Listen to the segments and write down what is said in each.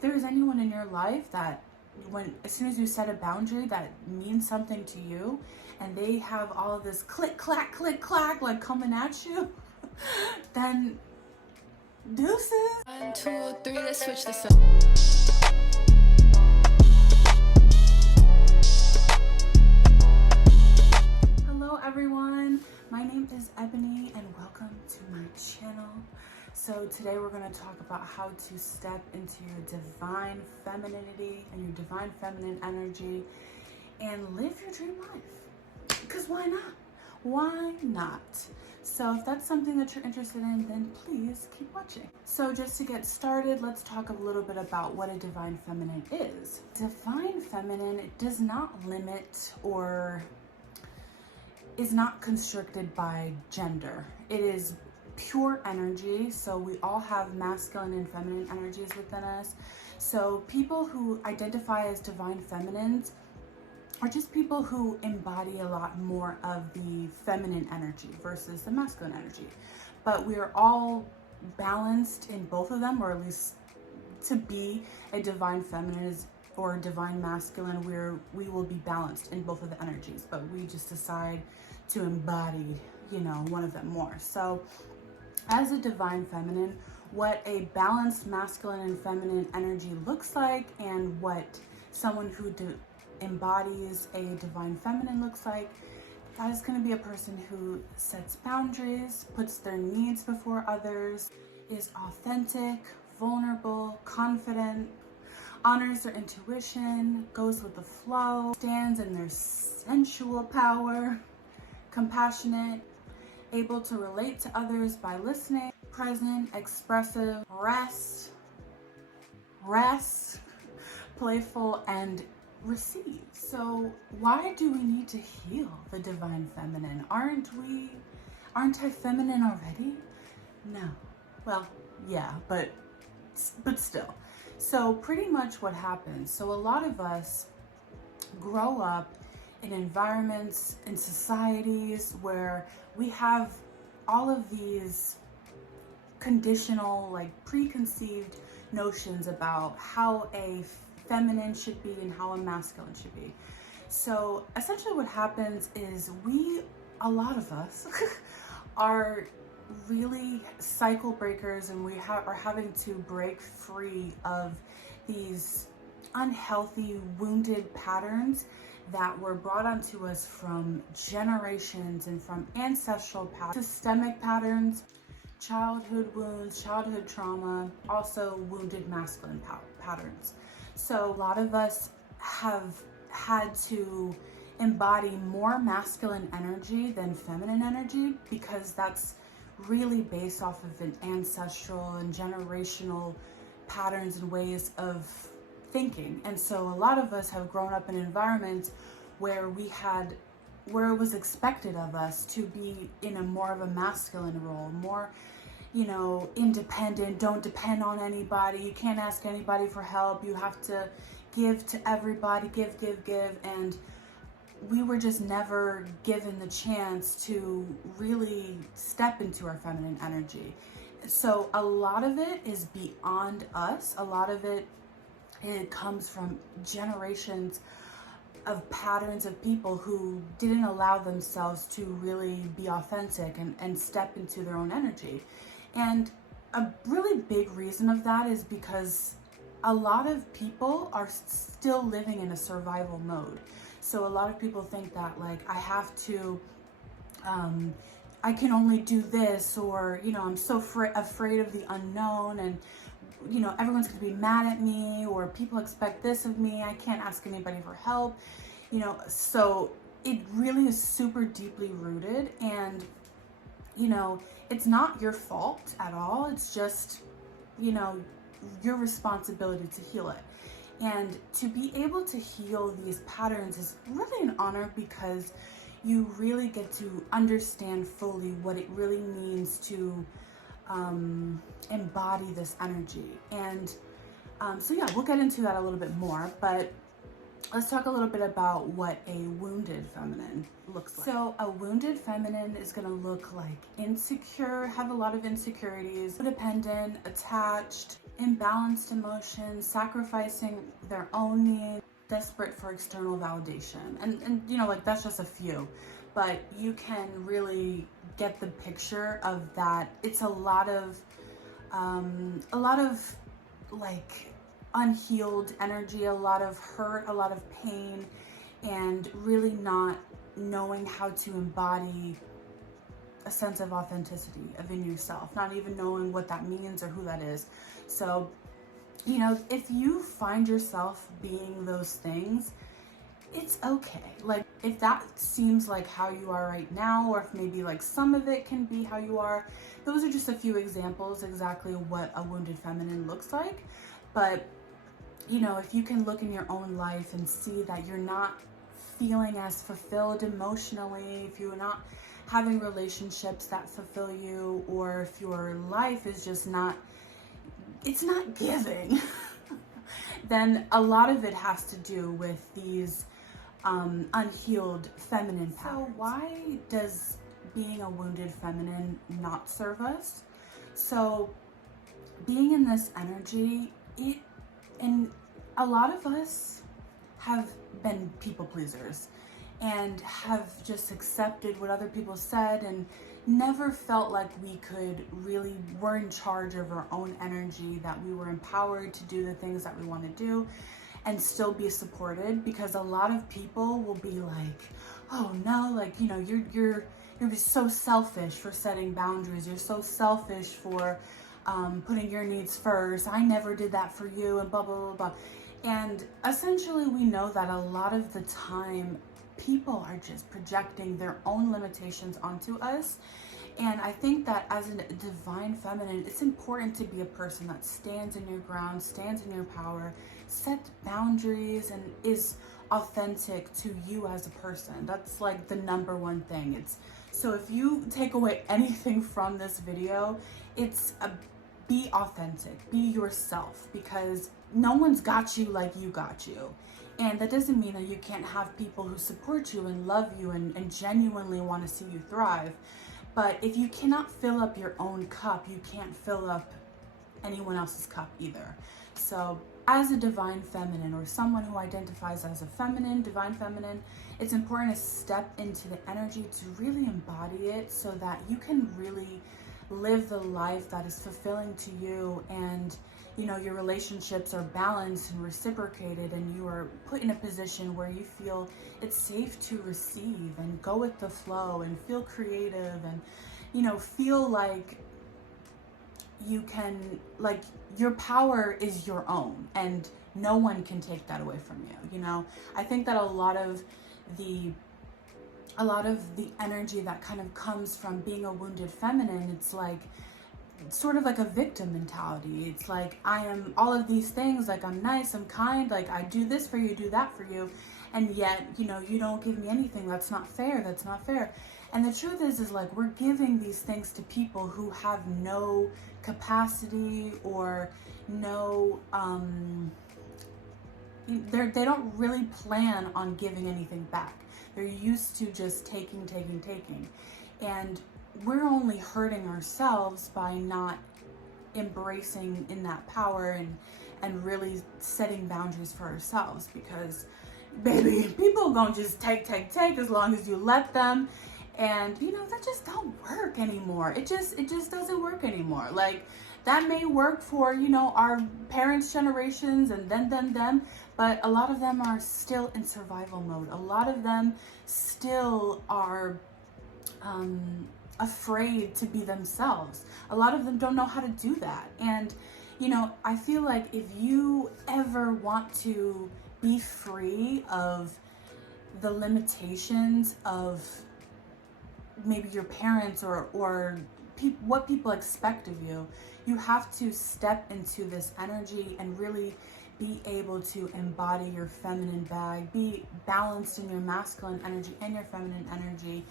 if there's anyone in your life that as soon as you set a boundary that means something to you, and they have all of this click clack like coming at you, then deuces. 1, 2, 3, let's switch this up. Hello everyone, my name is Ebony and welcome to my channel. So today we're going to talk about how to step into your divine femininity and your divine feminine energy and live your dream life. Because why not? Why not? So if that's something that you're interested in, then please keep watching. So just to get started, let's talk a little bit about what a divine feminine is. Divine feminine does not limit or is not constricted by gender. It is pure energy. So we all have masculine and feminine energies within us. So people who identify as divine feminines are just people who embody a lot more of the feminine energy versus the masculine energy. But we are all balanced in both of them, or at least to be a divine feminine or divine masculine, we will be balanced in both of the energies, but we just decide to embody, one of them more. So as a divine feminine, what a balanced masculine and feminine energy looks like, and what someone who embodies a divine feminine looks like, that is going to be a person who sets boundaries, puts their needs before others, is authentic, vulnerable, confident, honors their intuition, goes with the flow, stands in their sensual power, compassionate, able to relate to others by listening, present, expressive, rest, playful, and receive. So why do we need to heal the divine feminine? Aren't I feminine already? No. Well, yeah, but still. So pretty much what happens, so a lot of us grow up in environments, in societies where we have all of these conditional, preconceived notions about how a feminine should be and how a masculine should be. So essentially what happens is a lot of us are really cycle breakers, and we are having to break free of these unhealthy, wounded patterns that were brought onto us from generations and from ancestral patterns, systemic patterns, childhood wounds, childhood trauma, also wounded masculine patterns. So a lot of us have had to embody more masculine energy than feminine energy, because that's really based off of an ancestral and generational patterns and ways of thinking. And so a lot of us have grown up in environments where it was expected of us to be in a more of a masculine role, more independent, don't depend on anybody, you can't ask anybody for help, you have to give to everybody, give, and we were just never given the chance to really step into our feminine energy. So a lot of it is beyond us. A lot of it comes from generations of patterns of people who didn't allow themselves to really be authentic and step into their own energy. And a really big reason of that is because a lot of people are still living in a survival mode. So a lot of people think that I have to, I can only do this, or, I'm so afraid of the unknown, and, everyone's going to be mad at me, or people expect this of me, I can't ask anybody for help, so it really is super deeply rooted, and, it's not your fault at all. It's just, your responsibility to heal it. And to be able to heal these patterns is really an honor, because you really get to understand fully what it really means to embody this energy. And so yeah, we'll get into that a little bit more, but let's talk a little bit about what a wounded feminine looks like. So a wounded feminine is going to look like insecure, have a lot of insecurities, codependent, attached, imbalanced emotions, sacrificing their own needs, desperate for external validation. And you know, like that's just a few, but you can really get the picture of that. It's a lot of like unhealed energy, a lot of hurt, a lot of pain, and really not knowing how to embody a sense of authenticity within yourself, not even knowing what that means or who that is. So, you know, if you find yourself being those things, it's okay. Like if that seems like how you are right now, or if maybe like some of it can be how you are, those are just a few examples exactly what a wounded feminine looks like. But you know, if you can look in your own life and see that you're not feeling as fulfilled emotionally, if you're not having relationships that fulfill you, or if your life is just not, it's not giving, then a lot of it has to do with these unhealed feminine patterns. So why does being a wounded feminine not serve us? So being in this energy, and a lot of us have been people pleasers and have just accepted what other people said and never felt like we were in charge of our own energy, that we were empowered to do the things that we want to do and still be supported. Because a lot of people will be like, oh no, like, you know, you're just so selfish for setting boundaries, you're so selfish for putting your needs first, I never did that for you, and blah blah blah blah. And essentially we know that a lot of the time people are just projecting their own limitations onto us. And I think that as a divine feminine, it's important to be a person that stands in your ground, stands in your power, sets boundaries, and is authentic to you as a person. That's like the number one thing. So if you take away anything from this video, it's be authentic, be yourself, because no one's got you like you got you. And that doesn't mean that you can't have people who support you and love you and genuinely want to see you thrive. But if you cannot fill up your own cup, you can't fill up anyone else's cup either. So as a divine feminine, or someone who identifies as a feminine, divine feminine, it's important to step into the energy to really embody it, so that you can really live the life that is fulfilling to you, and you know, your relationships are balanced and reciprocated, and you are put in a position where you feel it's safe to receive and go with the flow and feel creative, and you know, feel like you can, like, your power is your own and no one can take that away from you. You know, I think that a lot of the energy that kind of comes from being a wounded feminine, it's like sort of like a victim mentality. It's like, I am all of these things, like I'm nice, I'm kind, like I do this for you, do that for you, and yet, you know, you don't give me anything. That's not fair. That's not fair. And the truth is like, we're giving these things to people who have no capacity or no they don't really plan on giving anything back. They're used to just taking. And we're only hurting ourselves by not embracing in that power and really setting boundaries for ourselves. Because baby, people gonna just take as long as you let them. And you know, that just don't work anymore. It just doesn't work anymore. Like, that may work for, you know, our parents' generations and then them, but a lot of them are still in survival mode. A lot of them still are afraid to be themselves. A lot of them don't know how to do that. And, you know, I feel like if you ever want to be free of the limitations of maybe your parents or what people expect of you, you have to step into this energy and really be able to embody your feminine bag, be balanced in your masculine energy and your feminine energy,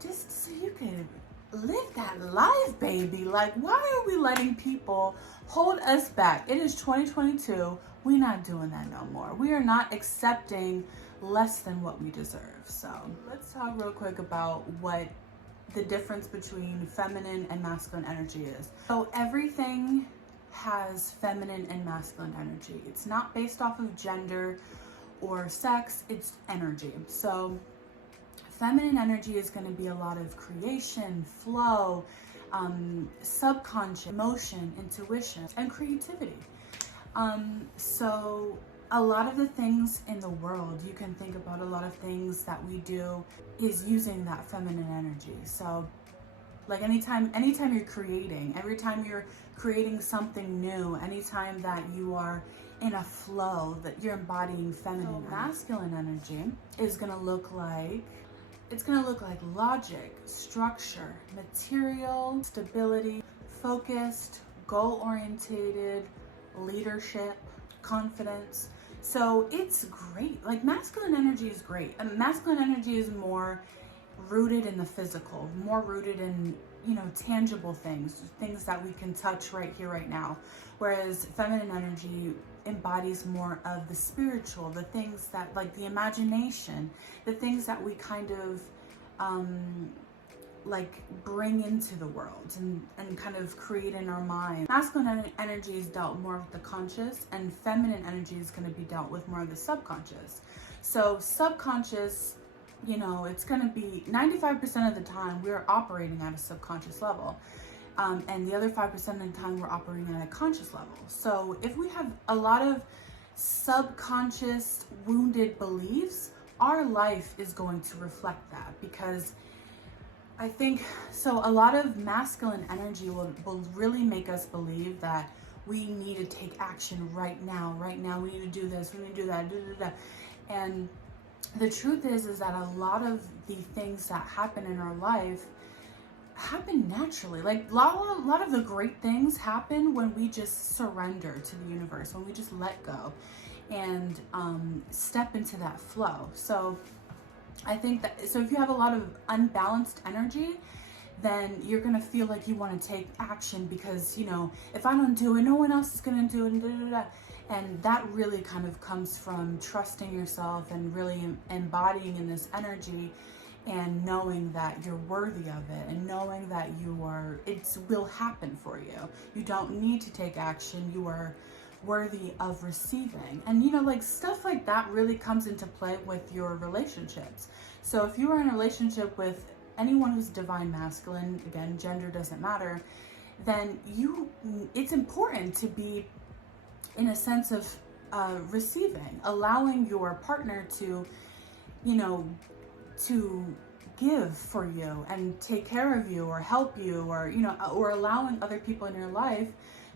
just so you can live that life, baby. Like, why are we letting people hold us back? It is 2022. We're not doing that no more. We are not accepting less than what we deserve. So let's talk real quick about what the difference between feminine and masculine energy is. So everything has feminine and masculine energy. It's not based off of gender or sex, it's energy. So feminine energy is going to be a lot of creation, flow, subconscious, emotion, intuition, and creativity. So a lot of the things in the world, you can think about a lot of things that we do is using that feminine energy. So like anytime you're creating, every time you're creating something new, anytime that you are in a flow, that you're embodying feminine. So masculine energy is going to look like, it's going to look like logic, structure, material, stability, focused, goal-orientated, leadership, confidence. So it's great. Like masculine energy is great. And masculine energy is more rooted in the physical, more rooted in, tangible things that we can touch right here, right now. Whereas feminine energy embodies more of the spiritual, the things that, like the imagination, the things that we kind of like bring into the world and kind of create in our mind. Masculine energy is dealt more with the conscious, and feminine energy is going to be dealt with more of the subconscious. So subconscious, it's going to be 95% of the time we're operating at a subconscious level. And the other 5% of the time we're operating at a conscious level. So if we have a lot of subconscious wounded beliefs, our life is going to reflect that, because I think, so a lot of masculine energy will really make us believe that we need to take action right now, we need to do this, we need to do that, And the truth is that a lot of the things that happen in our life happen naturally. Like a lot of the great things happen when we just surrender to the universe, when we just let go and step into that flow. So I think that, so if you have a lot of unbalanced energy, then you're going to feel like you want to take action because, if I don't do it, no one else is going to do it. And that really kind of comes from trusting yourself and really embodying in this energy and knowing that you're worthy of it and knowing that it will happen for you. You don't need to take action. You are worthy of receiving. And like stuff like that really comes into play with your relationships. So if you are in a relationship with anyone who's divine masculine, again, gender doesn't matter, then it's important to be in a sense of receiving, allowing your partner to give for you and take care of you or help you, or allowing other people in your life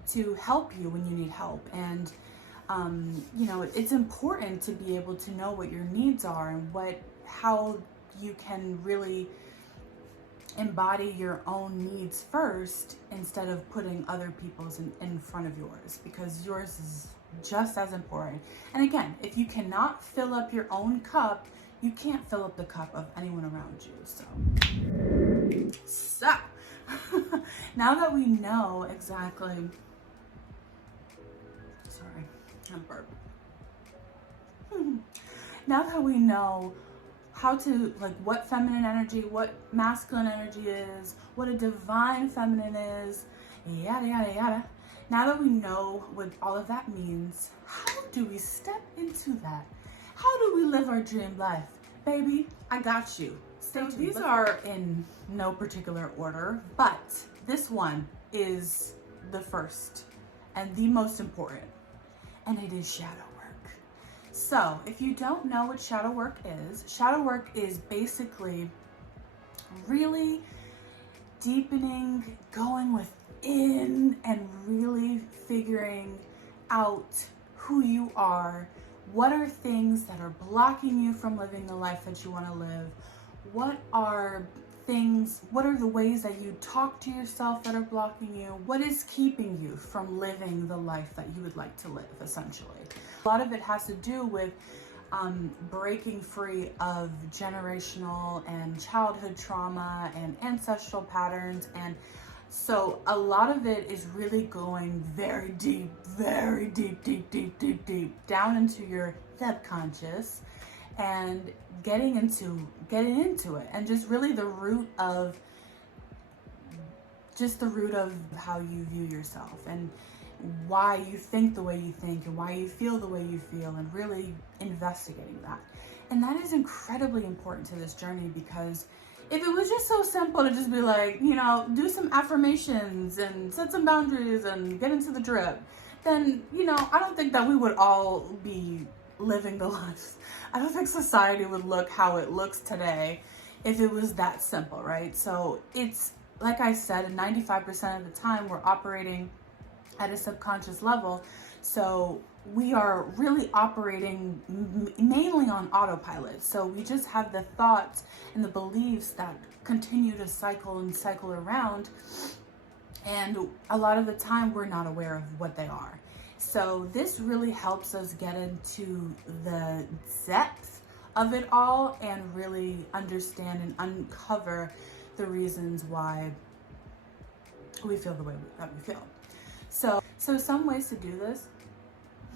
to help you when you need help. And it's important to be able to know what your needs are and how you can really embody your own needs first instead of putting other people's in front of yours, because yours is just as important. And again, if you cannot fill up your own cup, you can't fill up the cup of anyone around you. So now that we know exactly, sorry, I'm burp. Now that we know how to, like, what feminine energy, what masculine energy is, what a divine feminine is, yada, yada, yada. Now that we know what all of that means, how do we step into that? How do we live our dream life? Baby, I got you. So these are in no particular order, but this one is the first and the most important, and it is shadow work. So if you don't know what shadow work is basically really deepening, going within and really figuring out who you are. What are things that are blocking you from living the life that you want to live? What are the ways that you talk to yourself that are blocking you? What is keeping you from living the life that you would like to live, essentially? A lot of it has to do with breaking free of generational and childhood trauma and ancestral patterns. And so a lot of it is really going very deep down into your subconscious and getting into it, and just really the root of how you view yourself. And why you think the way you think and why you feel the way you feel, and really investigating that. And that is incredibly important to this journey, because if it was just so simple to just be like, you know, do some affirmations and set some boundaries and get into the drip, then, you know, I don't think that we would all be living the lives. I don't think society would look how it looks today if it was that simple, right? So it's, like I said, 95% of the time we're operating at a subconscious level. So we are really operating mainly on autopilot. So we just have the thoughts and the beliefs that continue to cycle and cycle around. And a lot of the time we're not aware of what they are. So this really helps us get into the depth of it all and really understand and uncover the reasons why we feel the way that we feel. So some ways to do this.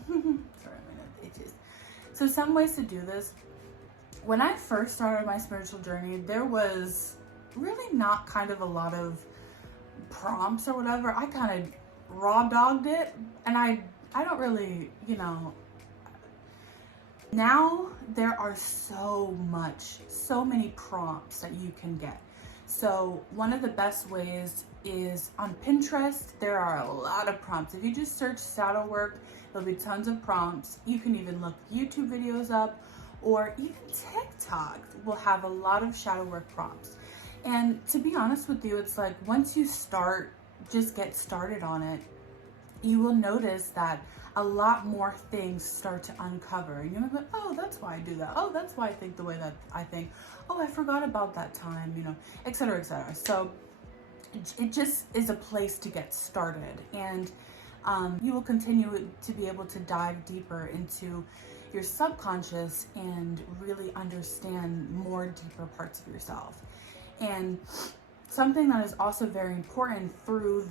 Sorry, my nose itches. So some ways to do this. When I first started my spiritual journey, there was really not kind of a lot of prompts or whatever. I kind of raw dogged it, and I don't really, you know. Now there are so many prompts that you can get. So one of the best ways is on Pinterest. There are a lot of prompts. If you just search shadow work, there'll be tons of prompts. You can even look YouTube videos up, or even TikTok will have a lot of shadow work prompts. And to be honest with you, it's like once you just get started on it, you will notice that a lot more things start to uncover. And you're like, oh, that's why I do that. Oh, that's why I think the way that I think. Oh, I forgot about that time, you know, et cetera, et cetera. So it just is a place to get started. And you will continue to be able to dive deeper into your subconscious and really understand more deeper parts of yourself. And something that is also very important through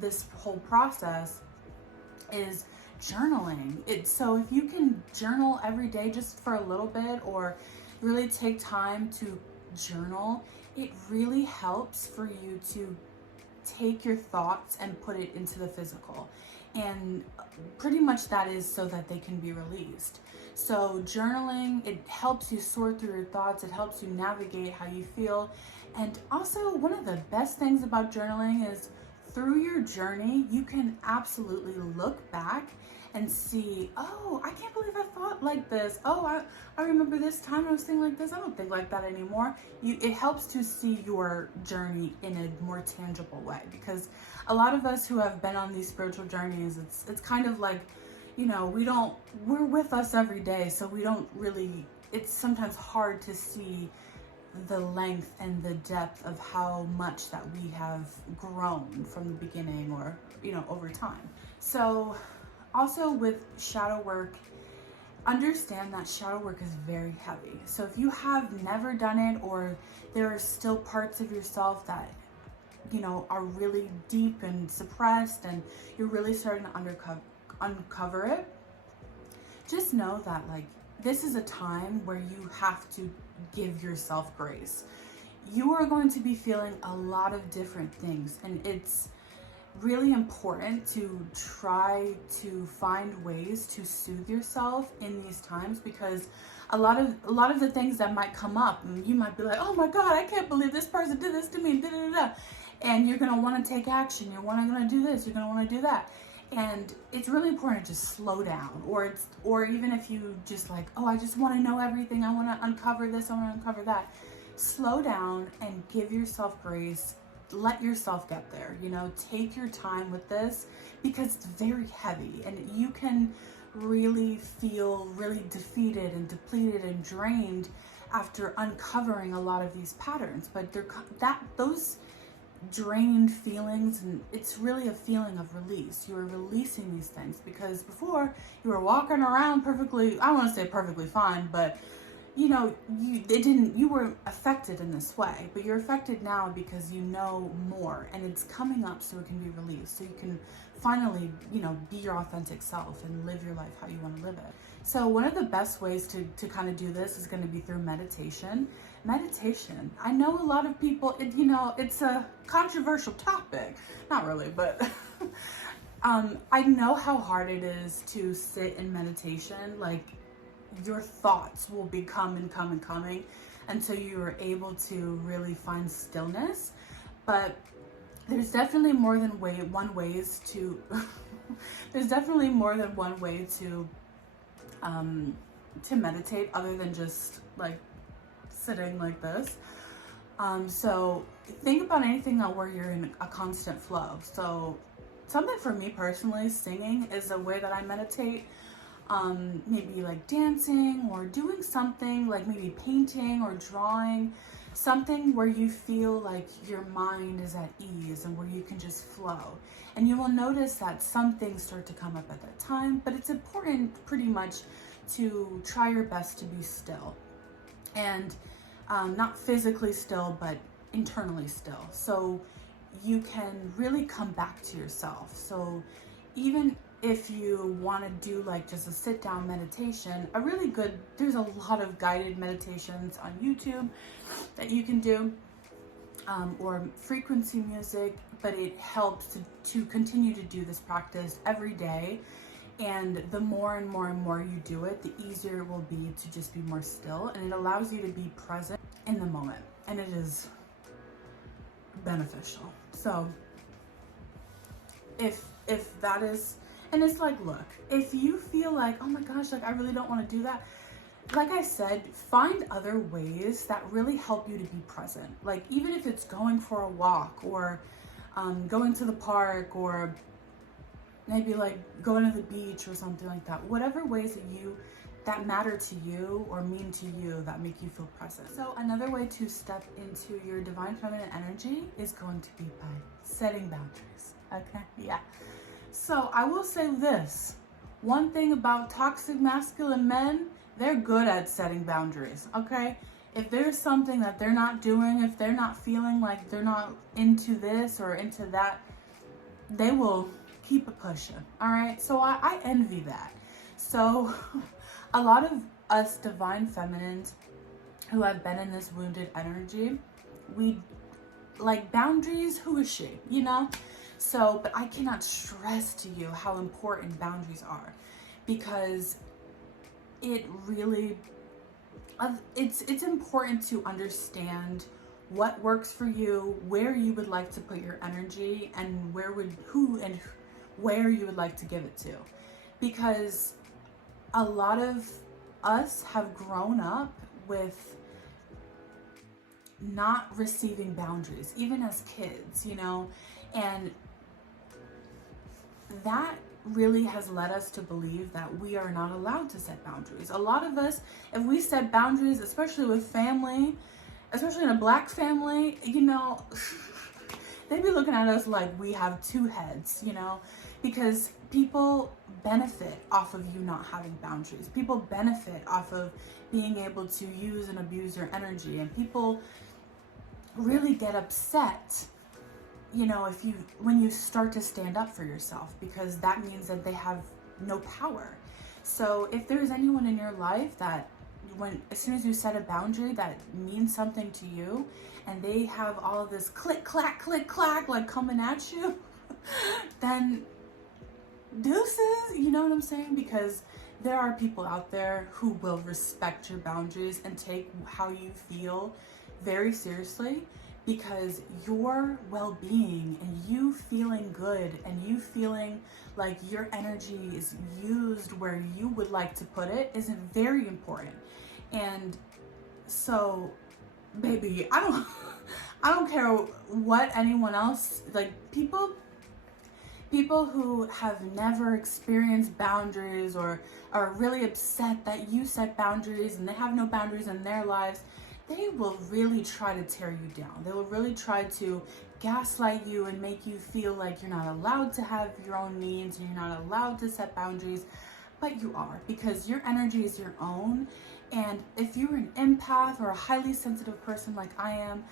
this whole process is journaling. So if you can journal every day just for a little bit, or really take time to journal, it really helps for you to take your thoughts and put it into the physical. And pretty much that is so that they can be released. So journaling, it helps you sort through your thoughts. It helps you navigate how you feel. And also, one of the best things about journaling is through your journey, you can absolutely look back and see, oh, I can't believe I thought like this. Oh, I remember this time I was thinking like this. I don't think like that anymore. It helps to see your journey in a more tangible way, because a lot of us who have been on these spiritual journeys, it's kind of like, you know, we're with us every day, so we don't really, it's sometimes hard to see the length and the depth of how much that we have grown from the beginning, or, you know, over time. So also with shadow work, understand that shadow work is very heavy. So if you have never done it, or there are still parts of yourself that, you know, are really deep and suppressed, and you're really starting to uncover it, just know that, like, this is a time where you have to give yourself grace. You are going to be feeling a lot of different things, and it's really important to try to find ways to soothe yourself in these times, because a lot of the things that might come up, and you might be like, oh my God, I can't believe this person did this to me, da, da, da, da. And you're gonna want to take action. You're gonna do this. You're gonna want to do that. And it's really important to just slow down, or even if you just like, oh, I just want to know everything. I want to uncover this. I want to uncover that. Slow down and give yourself grace. Let yourself get there. You know, take your time with this, because it's very heavy, and you can really feel really defeated and depleted and drained after uncovering a lot of these patterns. But those drained feelings, and it's really a feeling of release. You are releasing these things, because before you were walking around perfectly, I don't want to say perfectly fine, but you know, you were affected in this way, but you're affected now because you know more, and it's coming up so it can be released, so you can finally, you know, be your authentic self and live your life how you want to live it. So one of the best ways to kind of do this is going to be through meditation. Meditation. I know a lot of people, you know, it's a controversial topic. Not really, but I know how hard it is to sit in meditation. Like, your thoughts will be coming until you are able to really find stillness. But there's definitely more than one ways to there's definitely more than one way to meditate other than just like sitting like this. So think about anything where you're in a constant flow. So something for me personally, singing is a way that I meditate. Maybe like dancing or doing something like maybe painting or drawing, something where you feel like your mind is at ease and where you can just flow. And you will notice that some things start to come up at that time, but it's important pretty much to try your best to be still, and not physically still, but internally still, so you can really come back to yourself. So even if you want to do like just a sit down meditation, there's a lot of guided meditations on YouTube that you can do, or frequency music, but it helps to continue to do this practice every day. And the more and more and more you do it, the easier it will be to just be more still, and it allows you to be present in the moment, and it is beneficial. So if that is, and it's like, look, if you feel like, oh my gosh, like I really don't want to do that, like I said, find other ways that really help you to be present. Like, even if it's going for a walk, or going to the park, or maybe like going to the beach or something like that. Whatever ways that matter to you or mean to you, that make you feel present. So another way to step into your divine feminine energy is going to be by setting boundaries. Okay, yeah. So I will say this, one thing about toxic masculine men, they're good at setting boundaries, okay? If there's something that they're not doing, if they're not feeling like they're not into this or into that, they will keep it pushing, all right? So I envy that. So a lot of us divine feminines who have been in this wounded energy, we like boundaries. Who is she, you know? So, but I cannot stress to you how important boundaries are, because it really, it's important to understand what works for you, where you would like to put your energy, and where you would like to give it to. Because a lot of us have grown up with not receiving boundaries, even as kids, you know, and that really has led us to believe that we are not allowed to set boundaries. A lot of us, if we set boundaries, especially with family, especially in a Black family, you know, they'd be looking at us like we have two heads, you know, because people benefit off of you not having boundaries. People benefit off of being able to use and abuse your energy, and people really get upset, you know, when you start to stand up for yourself, because that means that they have no power. So if there's anyone in your life that as soon as you set a boundary that means something to you, and they have all of this click clack like coming at you, then deuces, you know what I'm saying? Because there are people out there who will respect your boundaries and take how you feel very seriously, because your well-being and you feeling good and you feeling like your energy is used where you would like to put it is very important. And so, baby, I don't care what anyone else, like people who have never experienced boundaries or are really upset that you set boundaries and they have no boundaries in their lives, they will really try to tear you down. They will really try to gaslight you and make you feel like you're not allowed to have your own needs and you're not allowed to set boundaries, but you are, because your energy is your own. And if you're an empath or a highly sensitive person like I am,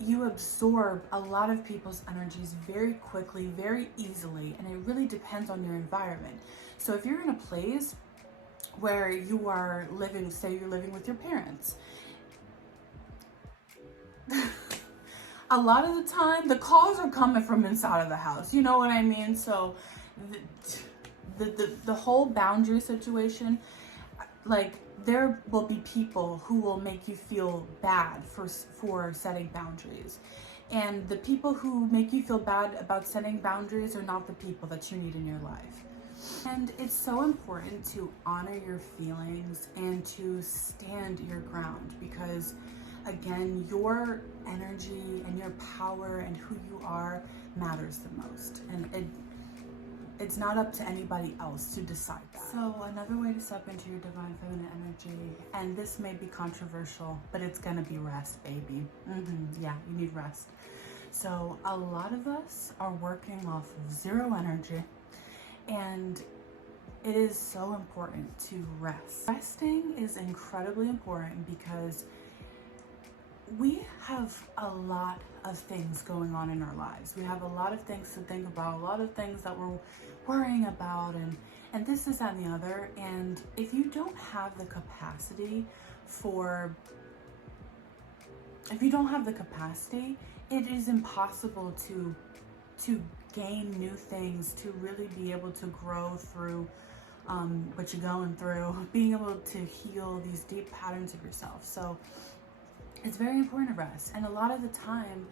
you absorb a lot of people's energies very quickly, very easily, and it really depends on your environment. So if you're in a place where you are living, say you're living with your parents, a lot of the time the calls are coming from inside of the house, you know what I mean? So the whole boundary situation, like there will be people who will make you feel bad for setting boundaries. And the people who make you feel bad about setting boundaries are not the people that you need in your life. And it's so important to honor your feelings and to stand your ground, because again, your energy and your power and who you are matters the most. And it's not up to anybody else to decide that. So another way to step into your divine feminine energy, and this may be controversial, but it's gonna be rest, baby. Yeah, you need rest. So a lot of us are working off of zero energy, and it is so important to rest. Resting is incredibly important because we have a lot of things going on in our lives. We have a lot of things to think about, a lot of things that we're worrying about, and this, is that, and the other. And if you don't have the capacity it is impossible to gain new things, to really be able to grow through what you're going through, being able to heal these deep patterns of yourself. So it's very important to rest. And a lot of the time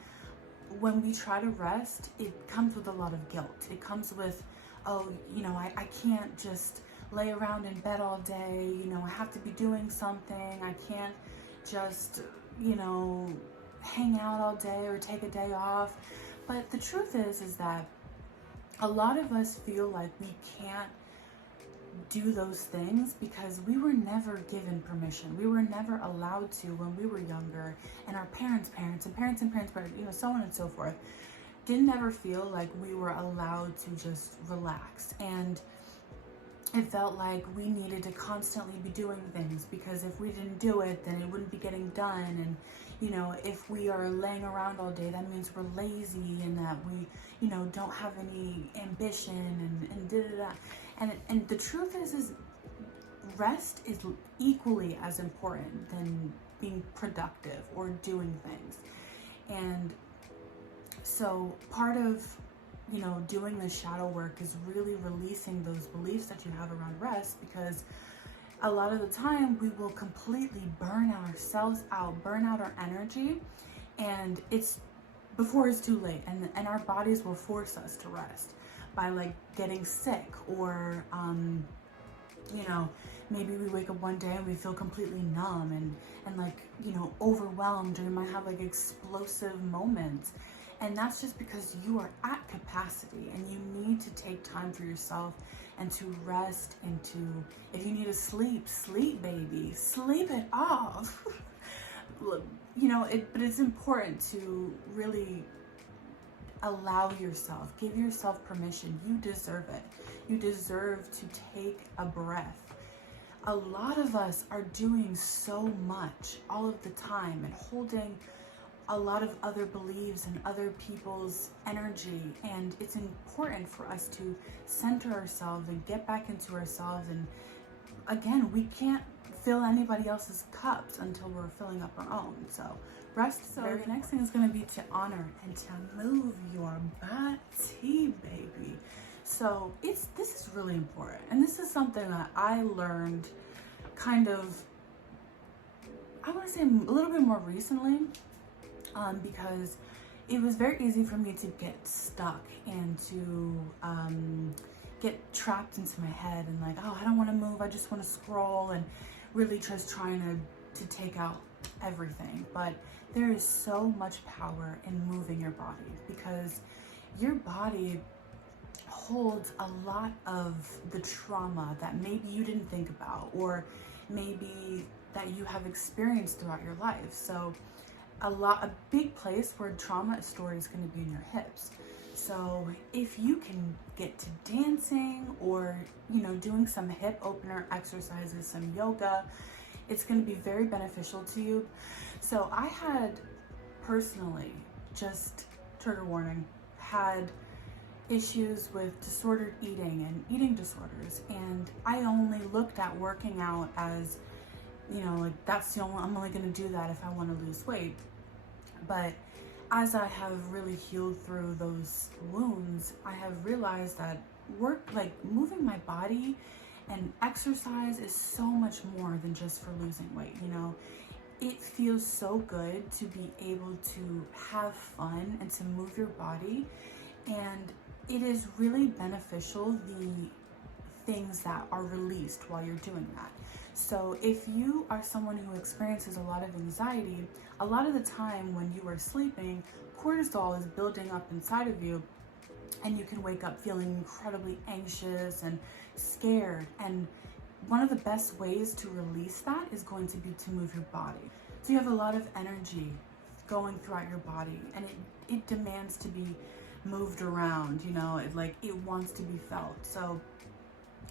when we try to rest, it comes with a lot of guilt. It comes with, oh, I can't just lay around in bed all day. I have to be doing something. I can't just, hang out all day or take a day off. But the truth is that a lot of us feel like we can't do those things because we were never given permission. We were never allowed to when we were younger, and our parents' parents, so on and so forth, didn't ever feel like we were allowed to just relax. And it felt like we needed to constantly be doing things, because if we didn't do it, then it wouldn't be getting done. And if we are laying around all day, that means we're lazy and that we don't have any ambition and da-da-da. And the truth is rest is equally as important than being productive or doing things. And so part of doing the shadow work is really releasing those beliefs that you have around rest, because a lot of the time we will completely burn ourselves out, burn out our energy, and it's before it's too late, and our bodies will force us to rest by like getting sick, or maybe we wake up one day and we feel completely numb and like overwhelmed, or we might have like explosive moments. And that's just because you are at capacity, and you need to take time for yourself and to rest, and to, if you need to sleep, baby, sleep it off. But it's important to really allow yourself, give yourself permission. You deserve it. You deserve to take a breath. A lot of us are doing so much all of the time and holding a lot of other beliefs and other people's energy, and it's important for us to center ourselves and get back into ourselves. And again, we can't fill anybody else's cups until we're filling up our own. So rest. So the next thing is going to be to honor and to move your body, baby. So this is really important, and this is something that I learned kind of, I want to say, a little bit more recently. Because it was very easy for me to get stuck and to get trapped into my head and like, oh, I don't want to move, I just want to scroll, and really just trying to take out everything. But there is so much power in moving your body, because your body holds a lot of the trauma that maybe you didn't think about, or maybe that you have experienced throughout your life. So a big place where trauma story is going to be in your hips. So if you can get to dancing, or doing some hip opener exercises, some yoga, it's going to be very beneficial to you. So I had personally, just trigger warning, had issues with disordered eating and eating disorders, and I only looked at working out as like that's the only, I'm only going to do that if I want to lose weight. But as I have really healed through those wounds, I have realized that moving my body and exercise is so much more than just for losing weight, you know. It feels so good to be able to have fun and to move your body, and it is really beneficial, the things that are released while you're doing that. So if you are someone who experiences a lot of anxiety, a lot of the time when you are sleeping, cortisol is building up inside of you, and you can wake up feeling incredibly anxious and scared. And one of the best ways to release that is going to be to move your body. So you have a lot of energy going throughout your body, and it demands to be moved around, you know, it wants to be felt. So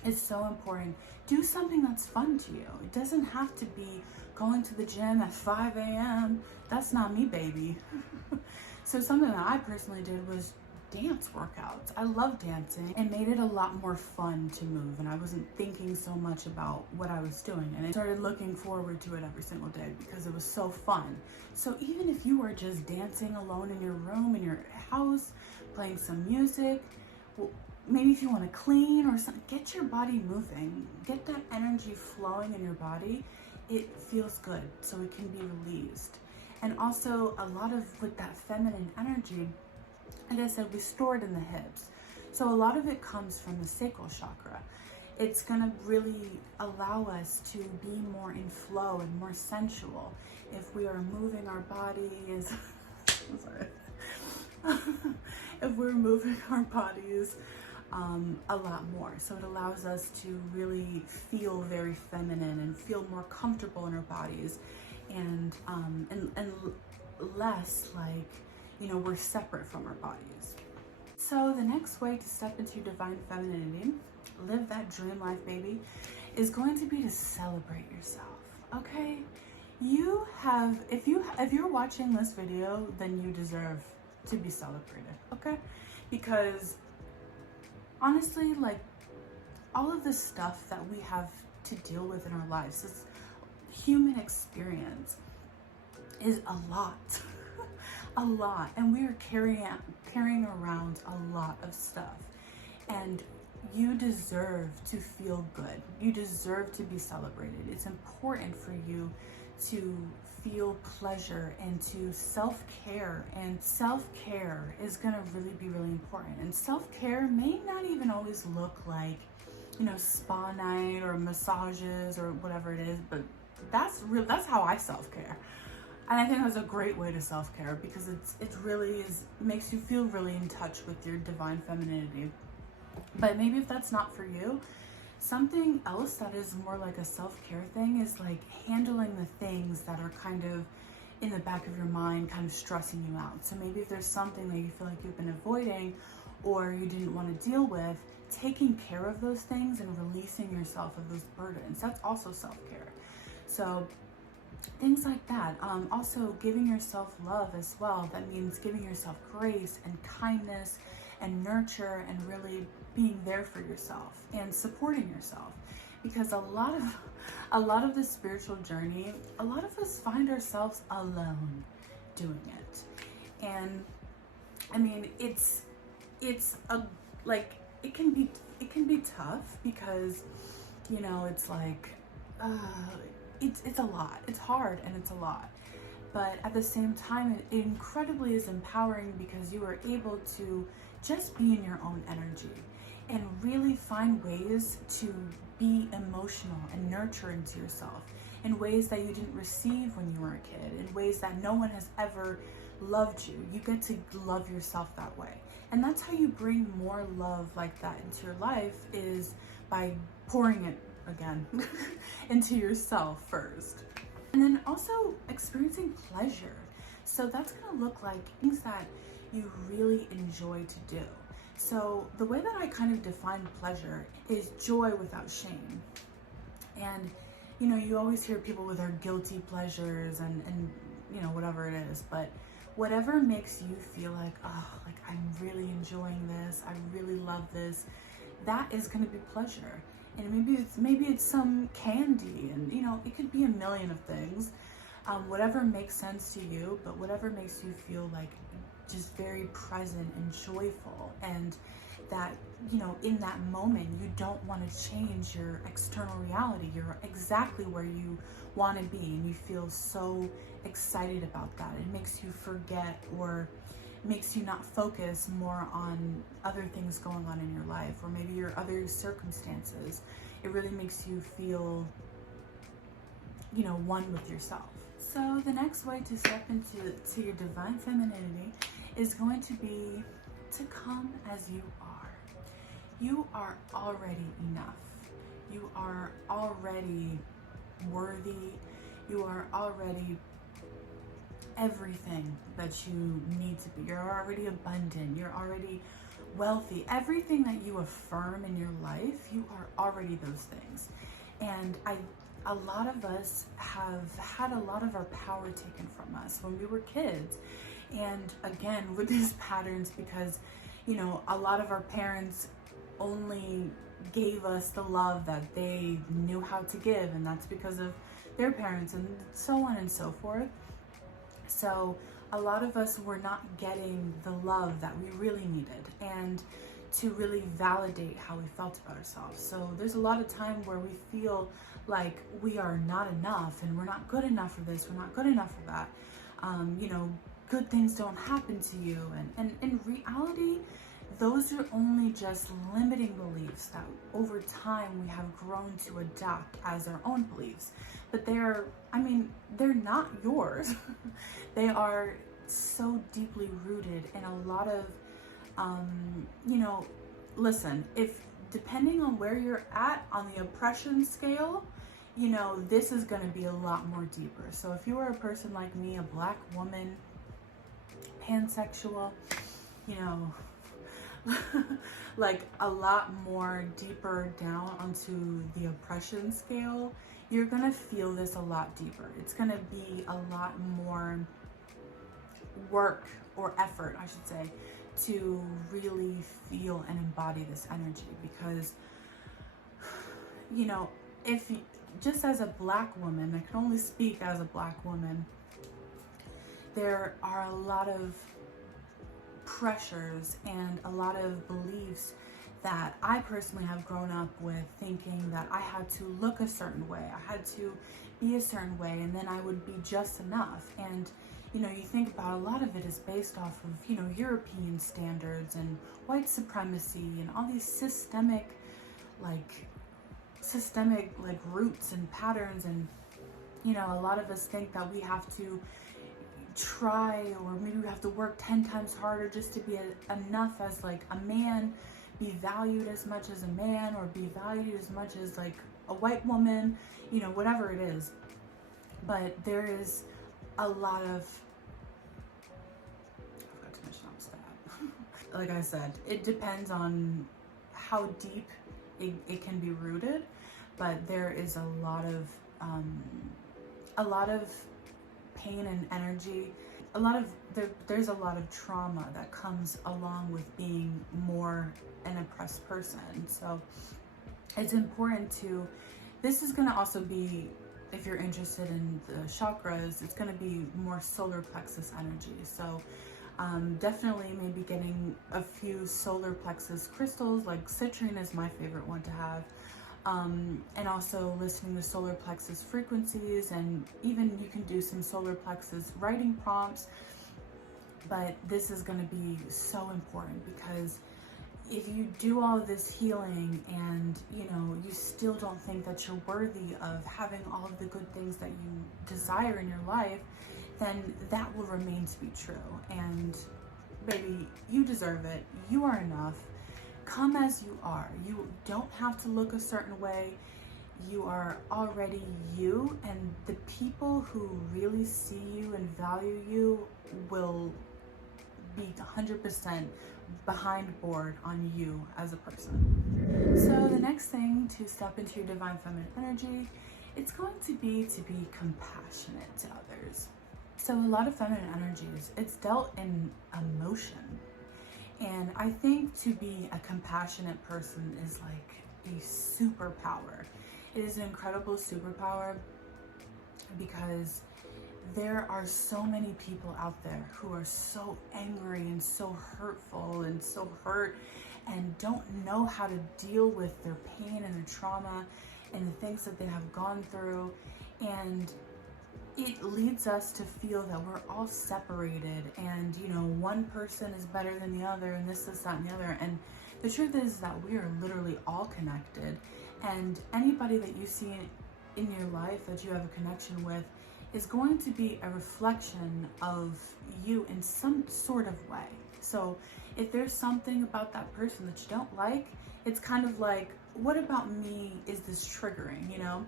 it's so important. Do something that's fun to you. It doesn't have to be going to the gym at 5 a.m. That's not me, baby. So something that I personally did was dance workouts. I love dancing, and made it a lot more fun to move, and I wasn't thinking so much about what I was doing, and I started looking forward to it every single day because it was so fun. So even if you are just dancing alone in your room, in your house, playing some music, well, maybe if you want to clean or something, get your body moving, get that energy flowing in your body. It feels good, so it can be released. And also a lot of, with that feminine energy, like I said, we store it in the hips. So a lot of it comes from the sacral chakra. It's gonna really allow us to be more in flow and more sensual if we are moving our bodies. I'm sorry. If we're moving our bodies a lot more. So it allows us to really feel very feminine and feel more comfortable in our bodies, and less like, you know, we're separate from our bodies. So the next way to step into your divine femininity, live that dream life, baby, is going to be to celebrate yourself. Okay? You have, if you're watching this video, then you deserve to be celebrated, okay? Because honestly, like, all of this stuff that we have to deal with in our lives, this human experience, is a lot. A lot, and we are carrying around a lot of stuff, and you deserve to feel good. You deserve to be celebrated. It's important for you to feel pleasure and to self-care, and self-care is going to really be really important. And self-care may not even always look like, you know, spa night or massages or whatever it is, but that's how I self-care. And I think that's a great way to self-care, because it really makes you feel really in touch with your divine femininity. But maybe if that's not for you, something else that is more like a self-care thing is like handling the things that are kind of in the back of your mind, kind of stressing you out. So maybe if there's something that you feel like you've been avoiding or you didn't want to deal with, taking care of those things and releasing yourself of those burdens, that's also self-care. So things like that. Also giving yourself love as well. That means giving yourself grace and kindness and nurture, and really being there for yourself and supporting yourself. Because a lot of the spiritual journey, a lot of us find ourselves alone doing it. And I mean, it can be tough, because, you know, it's like it's a lot. It's hard and it's a lot. But at the same time, it incredibly is empowering, because you are able to just be in your own energy and really find ways to be emotional and nurturing to yourself in ways that you didn't receive when you were a kid, in ways that no one has ever loved you. You get to love yourself that way. And that's how you bring more love like that into your life, is by pouring it, again, into yourself first. And then also experiencing pleasure. So that's gonna look like things that you really enjoy to do. So the way that I kind of define pleasure is joy without shame. And, you know, you always hear people with their guilty pleasures and you know, whatever it is, but whatever makes you feel like, oh, like I'm really enjoying this, I really love this, that is gonna be pleasure. And maybe it's some candy, and, you know, it could be a million of things. Whatever makes sense to you, but whatever makes you feel like just very present and joyful, and that in that moment, you don't want to change your external reality. You're exactly where you want to be, and you feel so excited about that. It makes you forget, or makes you not focus more on other things going on in your life, or maybe your other circumstances. It really makes you feel, one with yourself. So the next way to step into your divine femininity is going to be to come as you are. You are already enough. You are already worthy. You are already everything that you need to be. You're already abundant. You're already wealthy. Everything that you affirm in your life, you are already those things. And a lot of us have had a lot of our power taken from us when we were kids. And again, with these patterns, because, a lot of our parents only gave us the love that they knew how to give, and that's because of their parents, and so on and so forth. So a lot of us were not getting the love that we really needed, and to really validate how we felt about ourselves. So there's a lot of time where we feel like we are not enough, and we're not good enough for this, we're not good enough for that. Good things don't happen to you. And in reality, those are only just limiting beliefs that over time we have grown to adopt as our own beliefs. But they're not yours. They are so deeply rooted in a lot of, listen, if depending on where you're at on the oppression scale, this is going to be a lot more deeper. So if you are a person like me, a Black woman, pansexual, like a lot more deeper down onto the oppression scale, you're gonna feel this a lot deeper. It's gonna be a lot more work, or effort, I should say, to really feel and embody this energy. Because, if just as a Black woman, I can only speak as a Black woman, there are a lot of pressures and a lot of beliefs that I personally have grown up with, thinking that I had to look a certain way, I had to be a certain way, and then I would be just enough. And you think about, a lot of it is based off of European standards and white supremacy and all these systemic roots and patterns. And a lot of us think that we have to try, or maybe we have to work 10 times harder just to be enough as a man, be valued as much as a man, or be valued as much as a white woman, whatever it is. But there is a lot of, I forgot to mention that. Like I said, it depends on how deep it can be rooted, but there is a lot of pain and energy, there's a lot of trauma that comes along with being more an oppressed person. So it's important to, this is going to also be, if you're interested in the chakras, it's going to be more solar plexus energy. So definitely maybe getting a few solar plexus crystals, like citrine is my favorite one to have. And also listening to solar plexus frequencies, and even you can do some solar plexus writing prompts. But this is going to be so important, because if you do all this healing and you still don't think that you're worthy of having all of the good things that you desire in your life, then that will remain to be true. And baby, you deserve it. You are enough. Come as you are. You don't have to look a certain way. You are already you, and the people who really see you and value you will be 100% behind board on you as a person. So the next thing to step into your divine feminine energy, it's going to be compassionate to others. So a lot of feminine energies, it's dealt in emotion. And I think to be a compassionate person is like a superpower. It is an incredible superpower, because there are so many people out there who are so angry and so hurtful and so hurt, and don't know how to deal with their pain and their trauma and the things that they have gone through. And it leads us to feel that we're all separated and, you know, one person is better than the other and this, that, and the other. And the truth is that we are literally all connected, and anybody that you see in your life that you have a connection with is going to be a reflection of you in some sort of way. So if there's something about that person that you don't like, it's kind of like, what about me is this triggering, you know?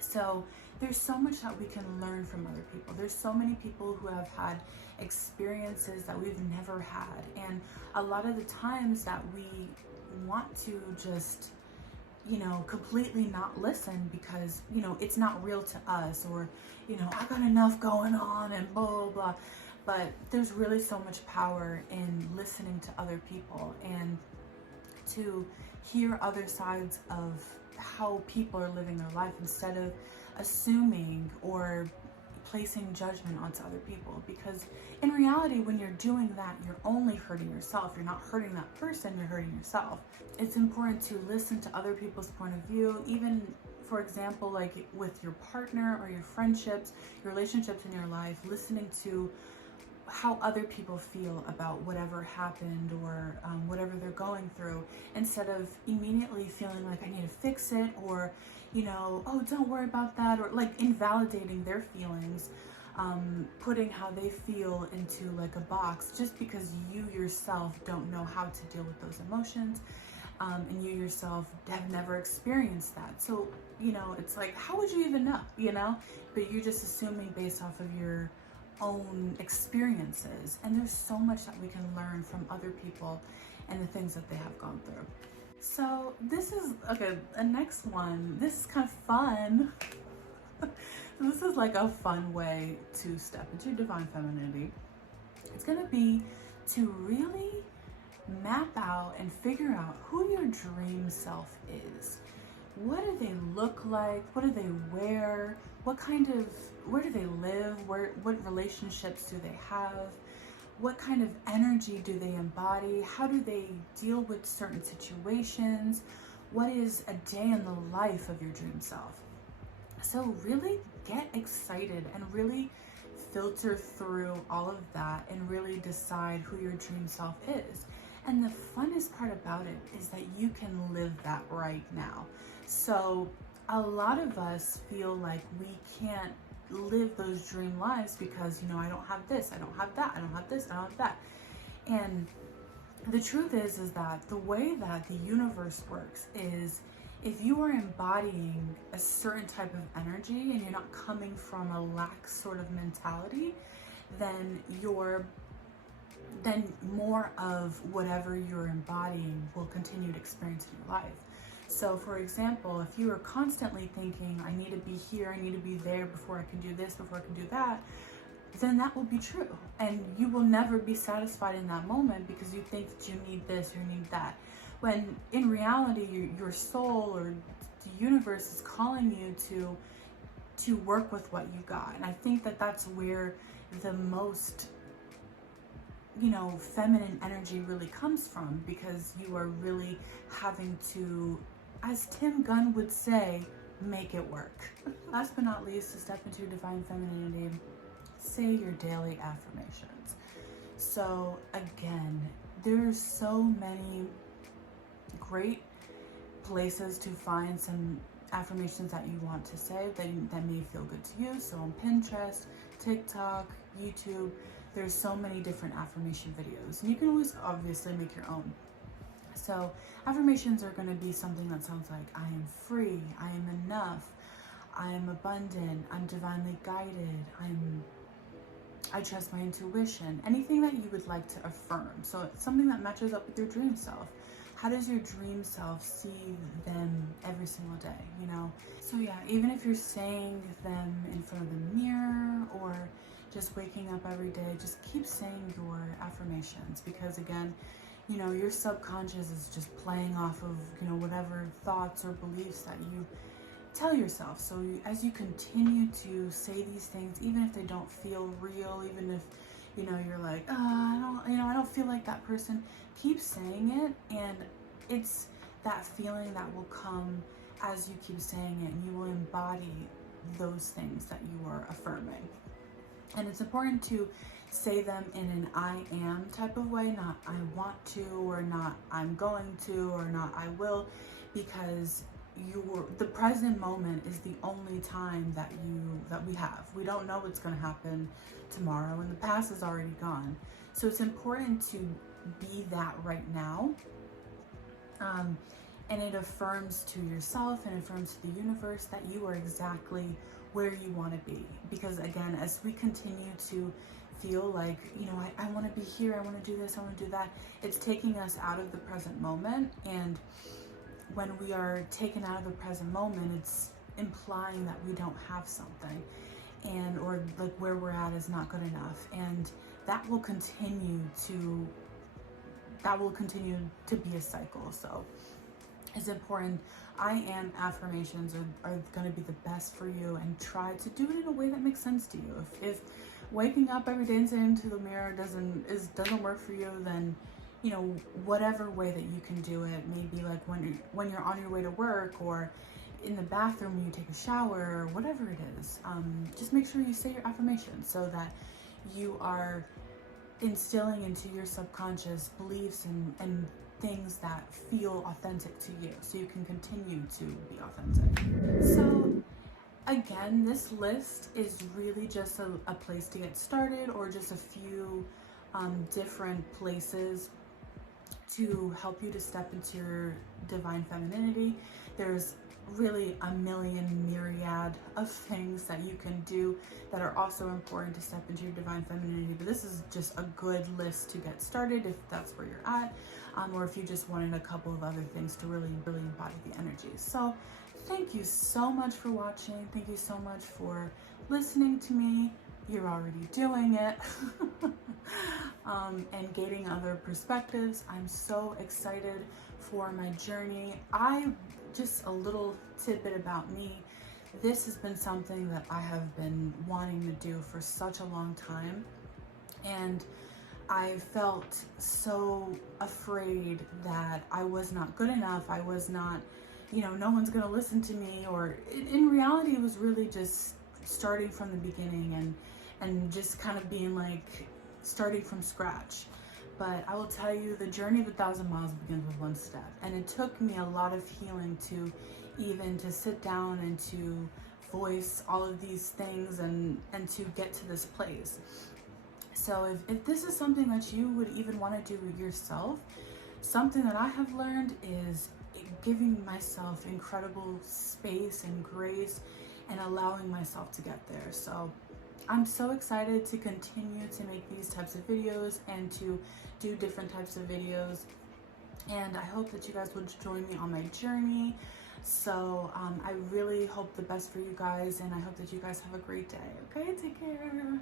So there's so much that we can learn from other people. There's so many people who have had experiences that we've never had. And a lot of the times that we want to just, you know, completely not listen because, you know, it's not real to us, or, you know, I got enough going on and blah, blah, blah. But there's really so much power in listening to other people and to hear other sides of how people are living their life instead of assuming or placing judgment onto other people. Because in reality, when you're doing that, you're only hurting yourself. You're not hurting that person, you're hurting yourself. It's important to listen to other people's point of view, even, for example, like with your partner or your friendships, your relationships in your life, listening to how other people feel about whatever happened or whatever they're going through, instead of immediately feeling like I need to fix it, or, you know, oh, don't worry about that, or like invalidating their feelings, putting how they feel into like a box just because you yourself don't know how to deal with those emotions, and you yourself have never experienced that. So, you know, it's like, how would you even know, you know? But you're just assuming based off of your own experiences. And there's so much that we can learn from other people and the things that they have gone through. So this is, okay, the next one, this is kind of fun. This is like a fun way to step into divine femininity. It's gonna be to really map out and figure out who your dream self is. What do they look like? What do they wear? What kind of, where do they live? What relationships do they have? What kind of energy do they embody? How do they deal with certain situations? What is a day in the life of your dream self? So really get excited and really filter through all of that and really decide who your dream self is. And the funnest part about it is that you can live that right now. So a lot of us feel like we can't live those dream lives because, you know, I don't have this, I don't have that, I don't have this, I don't have that. And the truth is that the way that the universe works is, if you are embodying a certain type of energy and you're not coming from a lack sort of mentality, then more of whatever you're embodying will continue to experience in your life. So for example, if you are constantly thinking, I need to be here, I need to be there before I can do this, before I can do that, then that will be true. And you will never be satisfied in that moment because you think that you need this or you need that. When in reality, your soul or the universe is calling you to work with what you got. And I think that that's where the most, you know, feminine energy really comes from, because you are really having to, as Tim Gunn would say, make it work. Last but not least, to step into divine femininity, say your daily affirmations. So again, there's so many great places to find some affirmations that you want to say that may feel good to you. So on Pinterest, TikTok, YouTube, there's so many different affirmation videos, and you can always obviously make your own. So affirmations are going to be something that sounds like, I am free, I am enough, I am abundant, I'm divinely guided, I trust my intuition. Anything that you would like to affirm. So it's something that matches up with your dream self. How does your dream self see them every single day, you know? So yeah, even if you're saying them in front of the mirror or just waking up every day, just keep saying your affirmations, because again, you know, your subconscious is just playing off of, you know, whatever thoughts or beliefs that you tell yourself. So as you continue to say these things, even if they don't feel real, even if, you know, you're like, I don't feel like that person. Keep saying it, and it's that feeling that will come as you keep saying it, and you will embody those things that you are affirming. And it's important to say them in an I am type of way, not I want to, or not I'm going to, or not I will, because the present moment is the only time that we have. We don't know what's going to happen tomorrow, and the past is already gone. So it's important to be that right now. And it affirms to yourself and affirms to the universe that you are exactly where you want to be. Because again, as we continue to feel like, you know, I want to be here, I want to do this, I want to do that, it's taking us out of the present moment. And when we are taken out of the present moment, it's implying that we don't have something, and or like where we're at is not good enough, and that will continue to be a cycle. So it's important. I am affirmations are going to be the best for you, and try to do it in a way that makes sense to you. If waking up every day and saying to the mirror doesn't work for you, then, you know, whatever way that you can do it, maybe like when you're on your way to work, or in the bathroom when you take a shower, or whatever it is, just make sure you say your affirmations so that you are instilling into your subconscious beliefs and things that feel authentic to you, so you can continue to be authentic. So again, this list is really just a place to get started, or just a few different places to help you to step into your divine femininity. There's really a myriad of things that you can do that are also important to step into your divine femininity, but this is just a good list to get started if that's where you're at, or if you just wanted a couple of other things to really embody the energy. So thank you so much for watching. Thank you so much for listening to me. You're already doing it. And gaining other perspectives. I'm so excited for my journey. Just a little tidbit about me. This has been something that I have been wanting to do for such a long time, and I felt so afraid that I was not good enough. I was not, you know, no one's gonna listen to me, or in reality it was really just starting from the beginning and just kind of being like starting from scratch. But I will tell you, the journey of 1,000 miles begins with one step, and it took me a lot of healing to even to sit down and to voice all of these things and to get to this place. So if this is something that you would even want to do yourself, something that I have learned is giving myself incredible space and grace and allowing myself to get there. So I'm so excited to continue to make these types of videos and to do different types of videos, and I hope that you guys will join me on my journey. So I really hope the best for you guys, and I hope that you guys have a great day. Okay, take care.